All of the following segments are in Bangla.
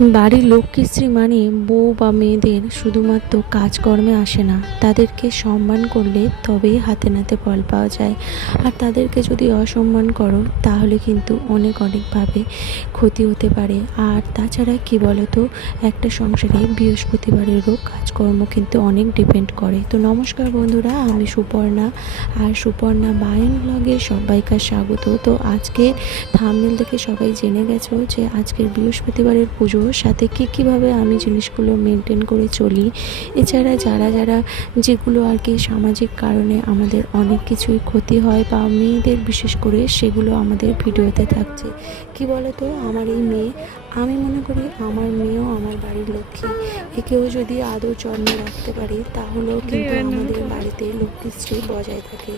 বাড়ির লক্ষ্মীশ্রী মানে বউ বা মেয়েদের শুধুমাত্র কাজকর্মে আসে না। তাদেরকে সম্মান করলে তবেই হাতে নাতে ফল পাওয়া যায়। আর তাদেরকে যদি অসম্মান করো, তাহলে কিন্তু অনেক অনেকভাবে ক্ষতি হতে পারে। আর তাছাড়া কি বলো তো একটা সংসারে বৃহস্পতিবারেরও কাজকর্ম কিন্তু অনেক ডিপেন্ড করে। তো নমস্কার বন্ধুরা, আমি সুপর্ণা। আর সুপর্ণা বায়ন ব্লগে সবাইকে স্বাগত। তো আজকে থামনেল থেকে সবাই জেনে গেছো যে আজকের বৃহস্পতিবারের পুজোর সাথে কী কীভাবে আমি জিনিসগুলো মেনটেন করে চলি। এছাড়া যারা যারা যেগুলো আর কি সামাজিক কারণে আমাদের অনেক কিছুই ক্ষতি হয় বা মেয়েদের বিশেষ করে সেগুলো আমাদের ভিডিওতে থাকছে। কি বলতো? আমার এই মেয়ে আমি মনে করি আমার মেয়েও আমার বাড়ির লক্ষ্মী। একেও যদি আদৌ যত্নে রাখতে পারি তাহলেও কিন্তু আমাদের বাড়িতে লক্ষ্মীশ্রী বজায় থাকে।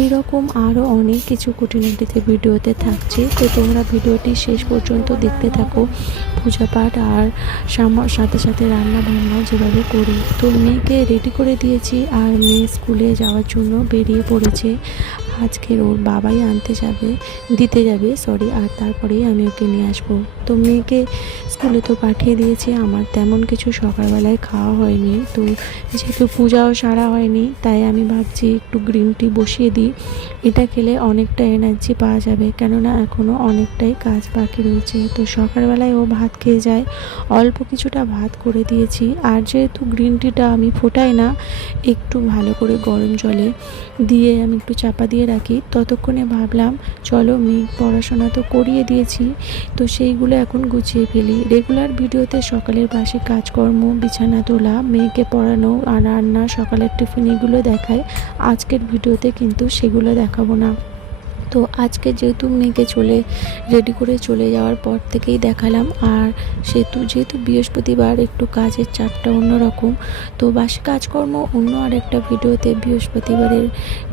এইরকম আরও অনেক কিছু খুঁটিনাটিতে ভিডিওতে থাকছে। তো তোমরা ভিডিওটি শেষ পর্যন্ত দেখতে থাকো। পূজা পাঠ আর সামা- সাথে সাথে রান্না বান্না যেভাবে করি। তো মেয়েকে রেডি করে দিয়েছি আর মেয়ে স্কুলে যাওয়ার জন্য বেরিয়ে পড়েছে। আজকের ওর বাবাই আনতে যাবে, দিতে যাবে সরি আর তারপরেই আমি ওকে নিয়ে আসব। তো মেয়েকে স্কুলে তো পাঠিয়ে দিয়েছি, আমার তেমন কিছু সকালবেলায় খাওয়া হয়নি। তো যেহেতু পূজাও সারা হয়নি, তাই আমি ভাবছি একটু গ্রিন টি বসিয়ে দিই। এটা খেলে অনেকটা এনার্জি পাওয়া যাবে, কেননা এখনও অনেকটাই কাজ বাকি রয়েছে। তো সকালবেলায় ও ভাত খেয়ে যায়, অল্প কিছুটা ভাত করে দিয়েছি। আর যেহেতু গ্রিন টিটা আমি ফোটাই না, একটু ভালো করে গরম জলে দিয়ে আমি একটু চাপা দিয়ে রাখি। ততক্ষণে ভাবলাম, চলো মেয়ে, পড়াশোনা তো করিয়ে দিয়েছি, তো সেইগুলো এখন গুছিয়ে ফেলি। রেগুলার ভিডিওতে সকালের পাশে কাজকর্ম, বিছানা তোলা, মেয়েকে পড়ানো, আর রান্না, সকালের টিফিন এগুলো দেখায়। আজকের ভিডিওতে কিন্তু সেগুলো দেখাবো না। তো আজকে যেহেতু মেয়েকে চলে রেডি করে চলে যাওয়ার পর থেকেই দেখালাম। আর সেহেতু, যেহেতু বৃহস্পতিবার একটু কাজের চাপটা অন্যরকম, তো বাসি কাজকর্ম অন্য আরেকটা ভিডিওতে বৃহস্পতিবারের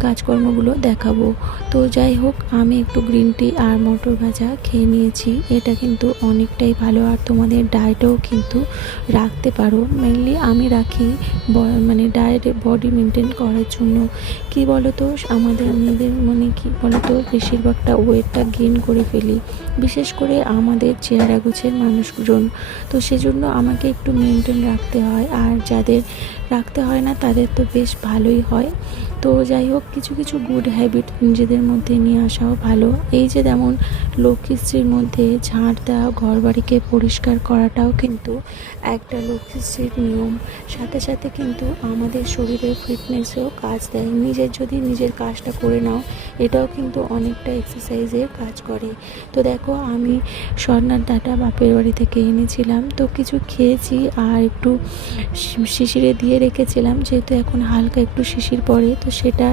কাজকর্মগুলো দেখাবো। তো যাই হোক, আমি একটু গ্রিন টি আর মটর ভাজা খেয়ে নিয়েছি। এটা কিন্তু অনেকটাই ভালো। আর তোমাদের ডায়েটও কিন্তু রাখতে পারো। মেনলি আমি রাখি মানে ডায়েট বডি মেনটেন করার জন্য। কি বলো তো আমাদের মেয়েদের মানে কি বলো তো বেশিরভাগটা ওয়েটটা গেন করে ফেলি। বিশেষ করে আমাদের চেহারা গোছের মানুষজন। তো সেজন্য আমাকে একটু মেনটেন রাখতে হয়। আর যাদের রাখতে হয় না, তাদের তো বেশ ভালোই হয়। তো যাই হোক, কিছু কিছু গুড হ্যাবিট নিজেদের মধ্যে নিয়ে আসাও ভালো। এই যে যেমন লক্ষ্মীশ্রীর মধ্যে ঝাঁট দেওয়া ঘর বাড়িকে পরিষ্কার করাটাও কিন্তু একটা লক্ষ্মীশ্রীর নিয়ম। সাথে সাথে কিন্তু আমাদের শরীরের ফিটনেসেও কাজ দেয়। নিজের যদি নিজের কাজটা করে নাও, এটাও কিন্তু অনেকটা এক্সারসাইজের কাজ করে। তো দেখো, আমি স্বর্ণার ডাটা বাপের বাড়ি থেকে এনেছিলাম। তো কিছু খেয়েছি আর একটু শিশিরে দিয়ে রেখেছিলাম, যেহেতু এখন হালকা একটু শিশির পড়ে, তো সেটা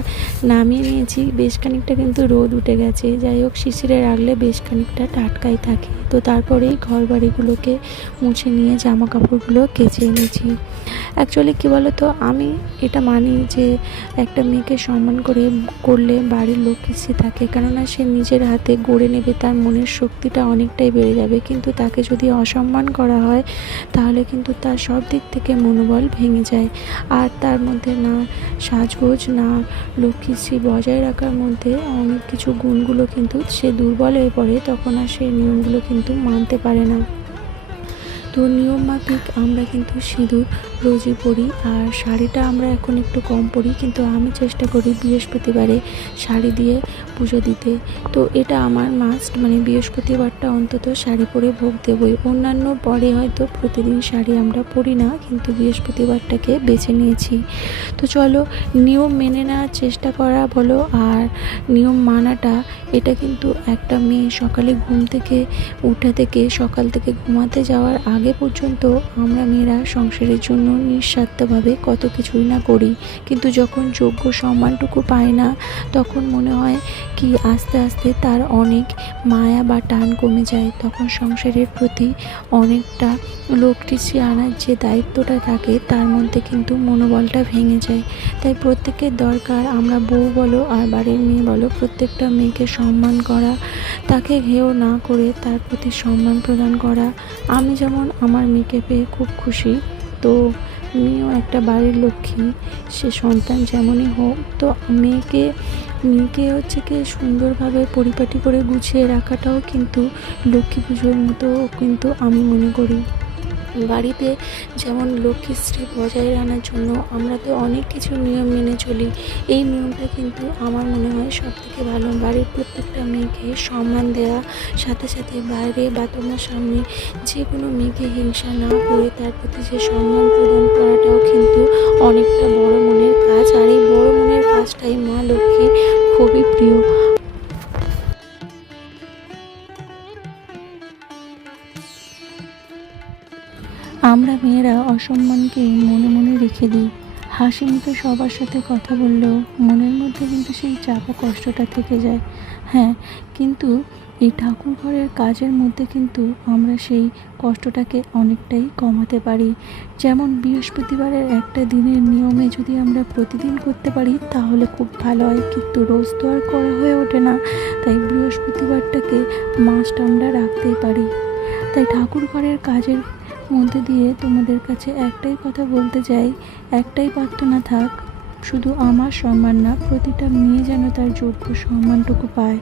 নামিয়ে নিয়েছি। বেশ খানিকটা কিন্তু রোদ উঠে গেছে। যাই হোক, শিশিরে রাখলে বেশ খানিকটা টাটকাই থাকে। তো তারপরেই ঘর বাড়িগুলোকে মুছে নিয়ে জামা কাপড়গুলো কেচে এনেছি। অ্যাকচুয়ালি কী বলো তো আমি এটা মানি যে একটা মেয়েকে সম্মান করে করলে বাড়ির লক্ষ্মীশ্রী থাকে। কেননা, সে নিজের হাতে গড়ে নেবে, তার মনের শক্তিটা অনেকটাই বেড়ে যাবে। কিন্তু তাকে যদি অসম্মান করা হয়, তাহলে কিন্তু তার সব দিক থেকে মনোবল ভেঙে যায়। আর তার মধ্যে না সাজগোজ, না লক্ষ্মীশ্রী বজায় রাখার মধ্যে অনেক কিছু গুণগুলো কিন্তু সে দুর্বল হয়ে পড়ে, তখন আর সেই নিয়মগুলো কিন্তু মানতে পারে না। তো নিয়ম মাফিক আমরা কিন্তু সিঁদুর রোজই পরি, আর শাড়িটা আমরা এখন একটু কম পরি, কিন্তু আমি চেষ্টা করি বৃহস্পতিবারে শাড়ি দিয়ে পুজো দিতে। তো এটা আমার মাস্ট মানে বৃহস্পতিবারটা অন্তত শাড়ি পরে ভোগ দেবই। অন্যান্য পরে হয়তো প্রতিদিন শাড়ি আমরা পরি না, কিন্তু বৃহস্পতিবারটাকে বেছে নিয়েছি। তো চলো, নিয়ম মেনে নেওয়ার চেষ্টা করা বলো, আর নিয়ম মানাটা, এটা কিন্তু একটা মেয়ে সকালে ঘুম থেকে, উঠা থেকে, সকাল থেকে ঘুমাতে যাওয়ার আগে পর্যন্ত আমরা মেয়েরা সংসারের জন্য নিঃস্বার্থভাবে কত কিছুই না করি। কিন্তু যখন যোগ্য সম্মানটুকু পায় না, তখন মনে হয় কি আস্তে আস্তে তার অনেক মায়া বা টান কমে যায়। তখন সংসারের প্রতি অনেকটা লোকটিসি আনার যে দায়িত্বটা থাকে, তার মধ্যে কিন্তু মনোবলটা ভেঙে যায়। তাই প্রত্যেকের দরকার আমরা বউ বলো আর বাড়ির মেয়ে বলো, প্রত্যেকটা মেয়েকে সম্মান করা, তাকে ঘেয় না করে তার প্রতি সম্মান প্রদান করা। আমি যেমন আমার মেয়েকে পেয়ে খুব খুশি। তো মেয়েও একটা বাড়ির লক্ষ্মী, সে সন্তান যেমনই হোক, তো মেয়েকে মেয়েকে হচ্ছে কি সুন্দরভাবে পরিপাটি করে গুছিয়ে রাখাটাও কিন্তু লক্ষ্মী পুজোর মতো কিন্তু আমি মনে করি। বাড়িতে যেমন লক্ষ্মীশ্রী বজায় আনার জন্য আমরা তো অনেক কিছু নিয়ম মেনে চলি। এই নিয়মটা কিন্তু আমার মনে হয় সব থেকে ভালো। বাড়ির প্রত্যেকটা মেয়েকে সম্মান দেওয়া, সাথে সাথে বাইরে বা তোমার সামনে যে কোনো মেয়েকে হিংসা না করে তার প্রতি যে সম্মান প্রদান করাটাও কিন্তু অনেকটা বড় মনের কাজ। আর এই বড় মনের কাজটাই মা লক্ষ্মী খুবই প্রিয়। আমরা অসম্মানকে মনে মনে রেখে দিই। হাসি মুখে সবার সাথে কথা বললেও মনের মধ্যে কিন্তু সেই চাপা কষ্টটা থেকে যায়। হ্যাঁ কিন্তু এই ঠাকুর ঘরের কাজের মধ্যে কিন্তু আমরা সেই কষ্টটাকে অনেকটাই কমাতে পারি। যেমন বৃহস্পতিবারের একটা দিনের নিয়মে যদি আমরা প্রতিদিন করতে পারি, তাহলে খুব ভালো হয়। কিন্তু রোজ তো আর করা হয়ে ওঠে না। তাই বৃহস্পতিবারটাকে মাস্ট আমরা রাখতেই পারি। তাই ঠাকুর ঘরের কাজের মধ্যে দিয়ে তোমাদের কাছে একটাই কথা বলতে চাই, একটাই প্রার্থনা থাক, শুধু আমার সম্মান না, প্রতিটা মেয়ে যেন তার যোগ্য সম্মানটুকু পায়।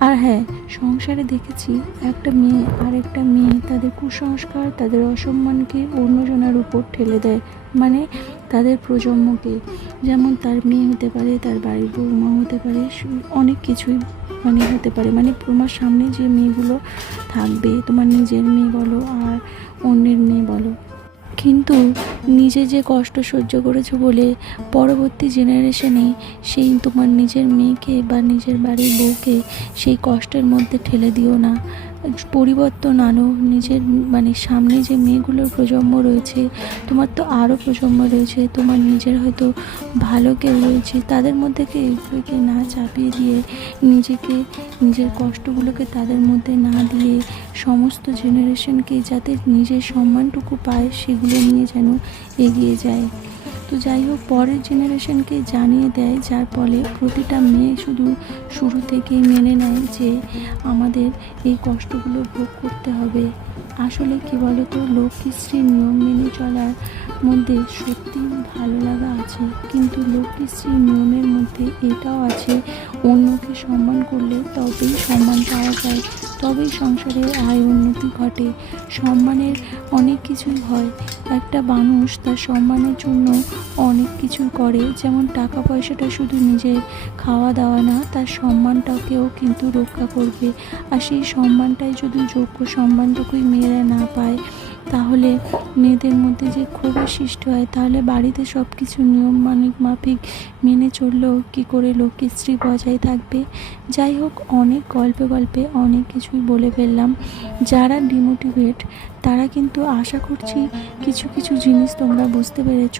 আর হ্যাঁ সংসারে দেখেছি একটা মেয়ে আর একটা মেয়ে তাদের কুসংস্কার, তাদের অসম্মানকে অন্যজনের উপর ঠেলে দেয়। মানে তাদের প্রজন্মকে, যেমন তার মেয়ে হতে পারে, তার বাড়ির বৌমা হতে পারে অনেক কিছুই মানে হতে পারে। মানে তোমার সামনে যে মেয়েগুলো থাকবে, তোমার নিজের মেয়ে বলো আর অন্যের নেই বলো। কিন্তু নিজে যে কষ্ট সহ্য করেছ বলে পরবর্তী জেনারেশনে সেই তোমার নিজের মেয়েকে বা নিজের বাড়ির বউকে সেই কষ্টের মধ্যে ঠেলে দিও না। পরিবর্তন আনো, নিজের মানে সামনে যে মেয়েগুলোর প্রজন্ম রয়েছে, তোমার তো আরও প্রজন্ম রয়েছে, তোমার নিজের হয়তো ভালো কেউ রয়েছে, তাদের মধ্যে কে এগুলোকে না চাপিয়ে দিয়ে নিজেকে, নিজের কষ্টগুলোকে তাদের মধ্যে না দিয়ে সমস্ত জেনারেশনকে যাতে নিজের সম্মানটুকু পায়, সেগুলো নিয়ে যেন এগিয়ে যায়। তো যাই হোক, পরের জেনারেশনকে জানিয়ে দেয়, যার ফলে প্রতিটা মেয়ে শুধু শুরু থেকেই মেনে নেয় যে আমাদের এই কষ্টগুলো ভোগ করতে হবে। আসলে কি বলতো, লক্ষ্মীশ্রীর নিয়ম মেনে চলার মধ্যে সত্যি ভালো লাগা আছে। কিন্তু লক্ষ্মীশ্রীর নিয়মের মধ্যে এটাও আছে, অন্যকে সম্মান করলে তবেই সম্মান পাওয়া যায়, তবেই সংসারে আয় উন্নতি ঘটে। সম্মানের অনেক কিছুই হয়। একটা মানুষ তার সম্মানের জন্য অনেক কিছু করে। যেমন টাকা পয়সাটা শুধু নিজে খাওয়া দাওয়া না, তার সম্মানটাকেও কিন্তু রক্ষা করবে। আর সেই সম্মানটাই যদি যোগ্য সম্মানটুকুই মেয়েরা না পায়, তাহলে মেয়েদের মধ্যে যে ক্ষোভের সৃষ্টি হয়, তাহলে বাড়িতে সব কিছু নিয়ম, মানিক, মাফিক মেনে চললেও কী করে লক্ষ্মীশ্রী বজায় থাকবে? যাই হোক, অনেক গল্পে গল্পে অনেক কিছুই বলে ফেললাম। যারা ডিমোটিভেট তারা কিন্তু আশা করছি কিছু কিছু জিনিস তোমরা বুঝতে পেরেছ।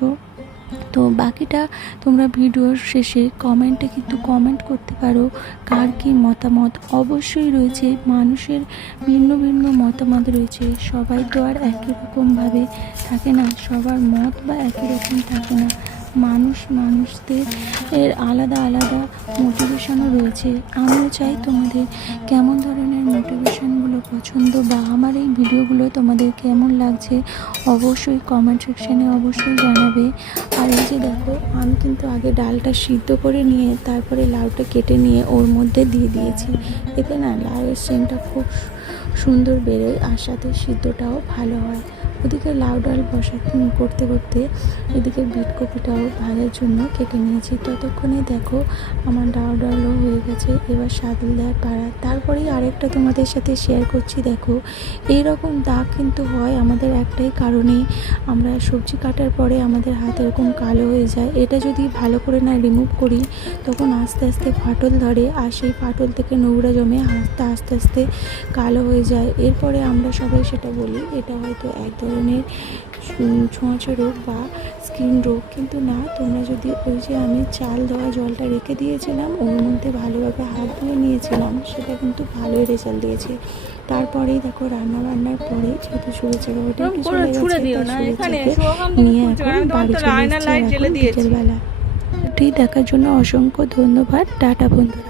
তো বাকিটা তোমরা ভিডিওর শেষে কমেন্টে কিন্তু কমেন্ট করতে পারো, কার কী মতামত? অবশ্যই রয়েছে, মানুষের ভিন্ন ভিন্ন মতামত রয়েছে। সবাই তো আর একই রকমভাবে থাকে না, সবার মত বা একই রকম থাকে না। মানুষ, মানুষদের এর আলাদা আলাদা মোটিভেশনও রয়েছে। আমিও চাই তোমাদের কেমন ধরনের মোটিভেশনগুলো পছন্দ বা আমার এই ভিডিওগুলো তোমাদের কেমন লাগছে, অবশ্যই কমেন্ট সেকশানে অবশ্যই জানাবে। আর এই যে দেখো, আমি কিন্তু আগে ডালটা সিদ্ধ করে নিয়ে, তারপরে লাউটা কেটে নিয়ে ওর মধ্যে দিয়ে দিয়েছি। এতে না লাউয়ের সেন্টটা খুব সুন্দর বেরোয় আর সাথে সিদ্ধটাও ভালো হয়। ওদিকে লাউ ডাল বসা করতে করতে এদিকে বিট কপিটাও ভাজার জন্য কেটে নিয়েছি। ততক্ষণে দেখো আমার ডাল ডালও হয়ে গেছে। এবার সাদুল দেওয়ার পাড়া। তারপরেই আরেকটা তোমাদের সাথে শেয়ার করছি, দেখো। এই রকম দাগ কিন্তু হয় আমাদের একটাই কারণে। আমরা সবজি কাটার পরে আমাদের হাত এরকম কালো হয়ে যায়। এটা যদি ভালো করে না রিমুভ করি, তখন আস্তে আস্তে ফাটল ধরে আর সেই ফাটল থেকে নোংরা জমে আস্তে আস্তে আস্তে কালো হয়ে যায়। এরপরে আমরা সবাই সেটা বলি, এটা হয়তো এক ধরনের ছোঁয়াচে রোগ বা স্কিন রোগ কিন্তু না তোমরা যদি ওই যে আমি চাল দেওয়া জলটা রেখে দিয়েছিলাম ওর মধ্যে ভালোভাবে হাত ধুয়ে নিয়েছিলাম সেটা কিন্তু ভালোই রেজাল্ট দিয়েছে। তারপরেই দেখো রান্না বান্নার পরে যেহেতু ওটা না, এখানে শুভকান্ত নিয়ে এখন বাড়ি চলে এসেছি। বিকেলবেলা। দেখার জন্য অসংখ্য ধন্যবাদ। টাটা বন্ধুরা।